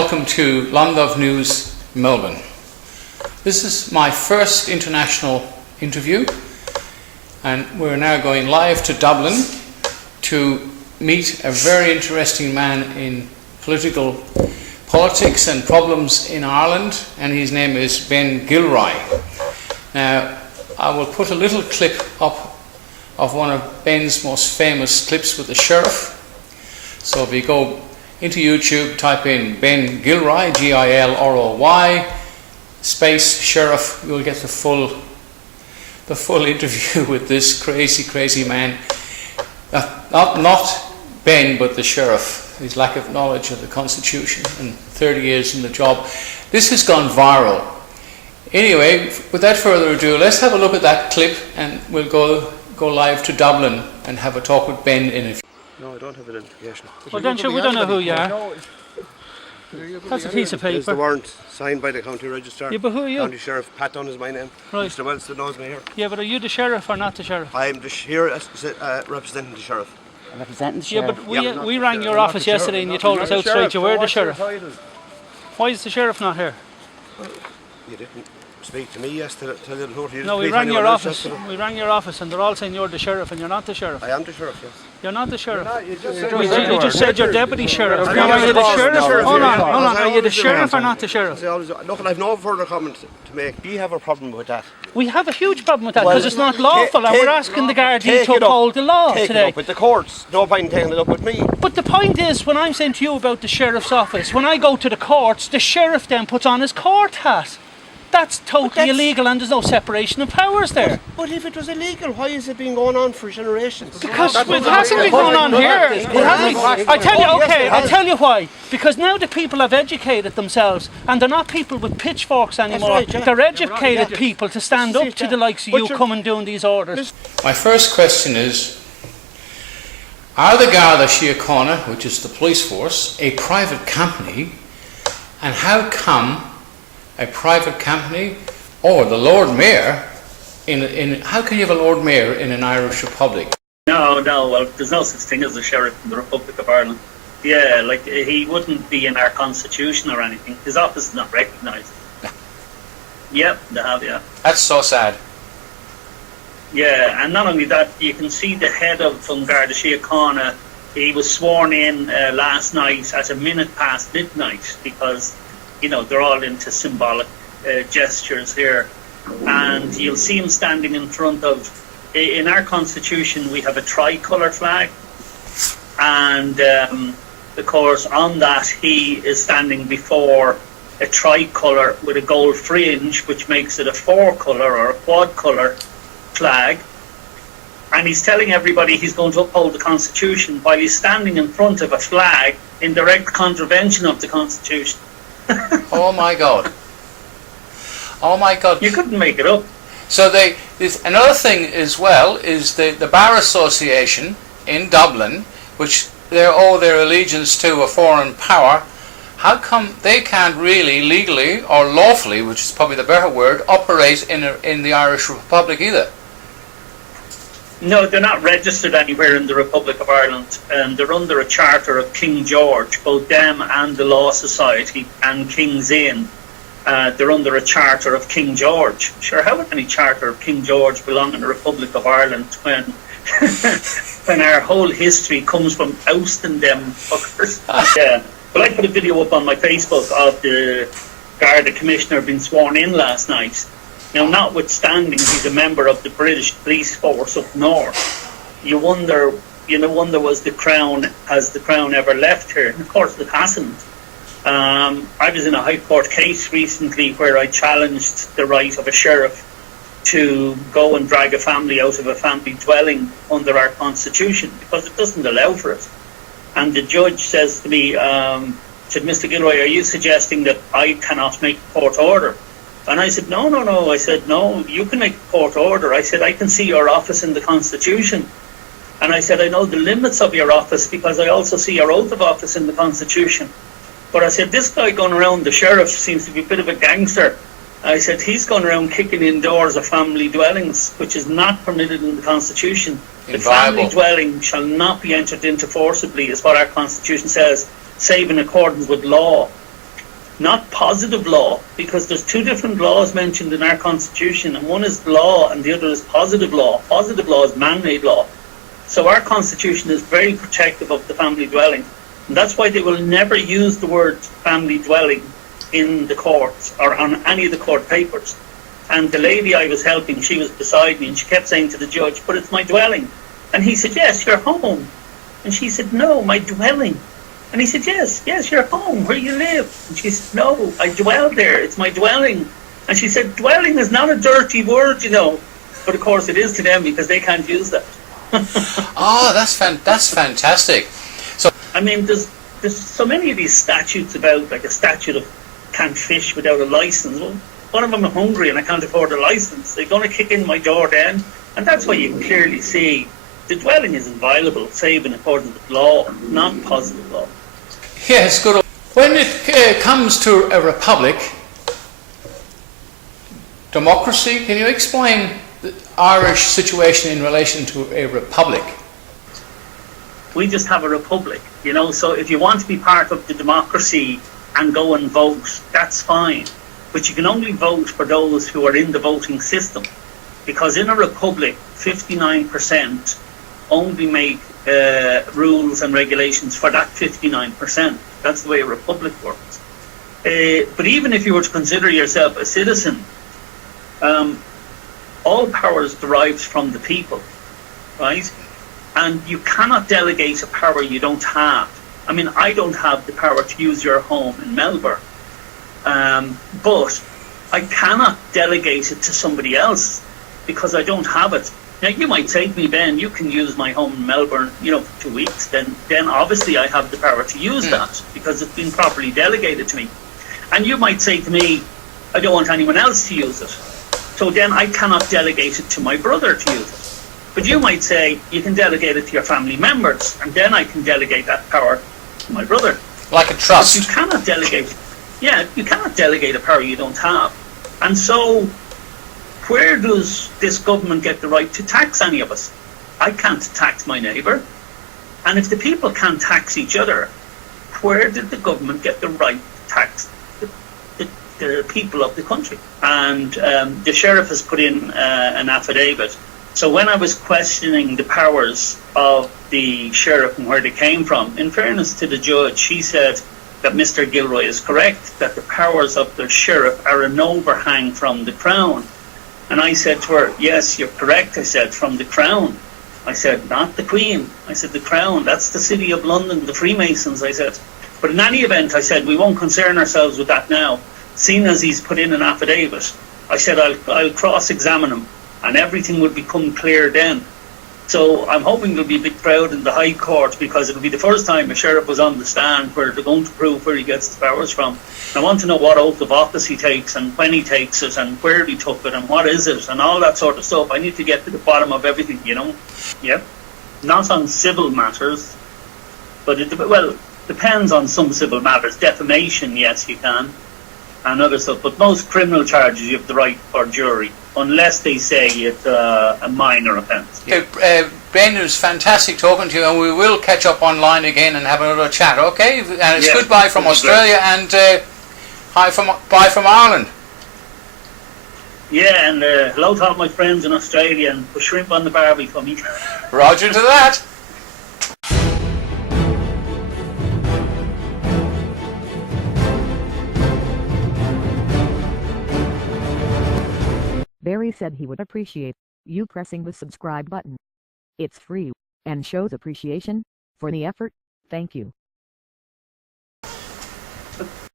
Welcome to London News, Melbourne. This is my first international interview, and we're now going live to Dublin to meet a very interesting man in politics and problems in Ireland, and his name is Ben Gilroy. Now, I will put a little clip up of one of Ben's most famous clips with the sheriff. So if you go into YouTube, type in Ben Gilroy, Gilroy, space sheriff, you'll get the full interview with this crazy man. Not Ben, but the sheriff. His lack of knowledge of the Constitution and 30 years in the job. This has gone viral. Anyway, without further ado, let's have a look at that clip, and we'll go live to Dublin and have a talk with Ben in a few. No, I don't have identification. Well, we don't know who you are. That's a piece of paper. There's the warrant signed by the county registrar. Yeah, but who are you? County Sheriff Pat Dunn is my name. Right. Mr. Wilson knows me here. Yeah, but are you the sheriff or not the sheriff? I'm here representing the sheriff. Representing the sheriff? Yeah, but we rang your office yesterday and you told us outright you were the sheriff. Why is the sheriff not here? You didn't speak to me yesterday. Tell you the truth. No, we rang your office. We rang your office and they're all saying you're the sheriff and you're not the sheriff. I am the sheriff, yes. You're not the sheriff. You just said you're deputy sheriff. Are you the sheriff? Hold on. Are you the sheriff or not the sheriff? Look, I've no further comment to make. Do you have a problem with that? We have a huge problem with that because it's not lawful, and we're asking the Gardaí to uphold the law today. Take it up with the courts. No point in taking it up with me. But the point is, when I'm saying to you about the sheriff's office, when I go to the courts, the sheriff then puts on his court hat. That's totally illegal, and there's no separation of powers there. But if it was illegal, why is it been going on for generations? Because it hasn't been going on here. I'll tell you why. Because now the people have educated themselves, and they're not people with pitchforks anymore. Right, they're educated people to stand up to the likes of you coming doing these orders. My first question is, are the Garda Síochána, which is the police force, a private company, and how come a private company or the Lord Mayor how can you have a Lord Mayor in an Irish Republic? No, well, there's no such thing as a sheriff in the Republic of Ireland. Yeah, like he wouldn't be in our constitution or anything. His office is not recognised. Yep, they have, yeah. That's so sad. Yeah, and not only that, you can see the head of Garda Síochána. He was sworn in last night at midnight because, you know, they're all into symbolic gestures here. And you'll see him standing in front of, in our constitution, we have a tricolour flag. And, of course, on that, he is standing before a tricolour with a gold fringe, which makes it a four-colour or a quad-colour flag. And he's telling everybody he's going to uphold the Constitution while he's standing in front of a flag in direct contravention of the Constitution. Oh my God. Oh my God. You couldn't make it up. So another thing as well is the Bar Association in Dublin, which they owe their allegiance to a foreign power. How come they can't really legally or lawfully, which is probably the better word, operate in the Irish Republic either? No, they're not registered anywhere in the Republic of Ireland, and they're under a charter of King George, both them and the Law Society and King's Inn. They're under a charter of King George. Sure, how would any charter of King George belong in the Republic of Ireland when when our whole history comes from ousting them fuckers? Yeah. But I put a video up on my Facebook of the Garda Commissioner being sworn in last night. Now, notwithstanding he's a member of the British Police Force up north, you wonder has the Crown ever left here? And of course it hasn't. I was in a High Court case recently where I challenged the right of a sheriff to go and drag a family out of a family dwelling under our Constitution because it doesn't allow for it. And the judge says to me, said, Mr. Gilroy, are you suggesting that I cannot make a court order? And I said, no. I said, no, you can make a court order. I said, I can see your office in the Constitution. And I said, I know the limits of your office because I also see your oath of office in the Constitution. But I said, this guy going around, the sheriff, seems to be a bit of a gangster. I said, he's going around kicking in doors of family dwellings, which is not permitted in the Constitution. The family dwelling shall not be entered into forcibly, is what our Constitution says, save in accordance with law. not positive law, because there's two different laws mentioned in our constitution, and one is law and the other is positive law. Positive law is man-made law. So our constitution is very protective of the family dwelling, and that's why they will never use the word family dwelling in the courts or on any of the court papers. And the lady I was helping, she was beside me, and she kept saying to the judge, "But it's my dwelling." And he said, "Yes, your home." And she said, "No, my dwelling." And he said, yes, your home, where you live." And she said, "No, I dwell there. It's my dwelling." And she said, "Dwelling is not a dirty word, you know." But of course it is to them, because they can't use that. Oh, that's fantastic. So, I mean, there's so many of these statutes about, like a statute of can't fish without a license. Well, what if I'm hungry and I can't afford a license? They're going to kick in my door then. And that's why you clearly see the dwelling is inviolable, save in accordance with law, not positive law. yes, good. When it comes to a republic, democracy, can you explain the Irish situation in relation to a republic? We just have a republic, you know, so if you want to be part of the democracy and go and vote, that's fine. But you can only vote for those who are in the voting system. Because in a republic, 59% only make rules and regulations for that 59%. That's the way a republic works. But even if you were to consider yourself a citizen, all power is derived from the people, right? And you cannot delegate a power you don't have. I mean, I don't have the power to use your home in Melbourne, but I cannot delegate it to somebody else because I don't have it. Now, you might say to me, "Ben, you can use my home in Melbourne, you know, for 2 weeks." Then obviously I have the power to use that because it's been properly delegated to me. And you might say to me, "I don't want anyone else to use it." So then I cannot delegate it to my brother to use it. But you might say, "You can delegate it to your family members," and then I can delegate that power to my brother. Like a But trust. you cannot delegate. Yeah, you cannot delegate a power you don't have. And so, where does this government get the right to tax any of us? I can't tax my neighbour. And if the people can't tax each other, where did the government get the right to tax the people of the country? And the sheriff has put in an affidavit. So when I was questioning the powers of the sheriff and where they came from, in fairness to the judge, she said that Mr. Gilroy is correct, that the powers of the sheriff are an overhang from the Crown. And I said to her, "Yes, you're correct." I said, "From the Crown." I said, "Not the Queen." I said, "The Crown, that's the City of London, the Freemasons." I said, "But in any event," I said, "we won't concern ourselves with that now. Seeing as he's put in an affidavit," I said, I'll cross-examine him and everything will become clear then." So I'm hoping there'll be a big crowd in the High Court, because it'll be the first time a sheriff was on the stand where they're going to prove where he gets his powers from. I want to know what oath of office he takes and when he takes it and where he took it and what is it and all that sort of stuff. I need to get to the bottom of everything, you know. Yeah. Not on civil matters, but it depends on some civil matters. Defamation, yes, you can, and other stuff. But most criminal charges you have the right for jury, unless they say it's a minor offence. Ben, it was fantastic talking to you, and we will catch up online again and have another chat, okay? And it's goodbye from Australia and bye from Ireland. Yeah, and hello to all my friends in Australia, and put shrimp on the barbie for me. Roger to that. Barry said he would appreciate you pressing the subscribe button. It's free and shows appreciation for the effort. Thank you.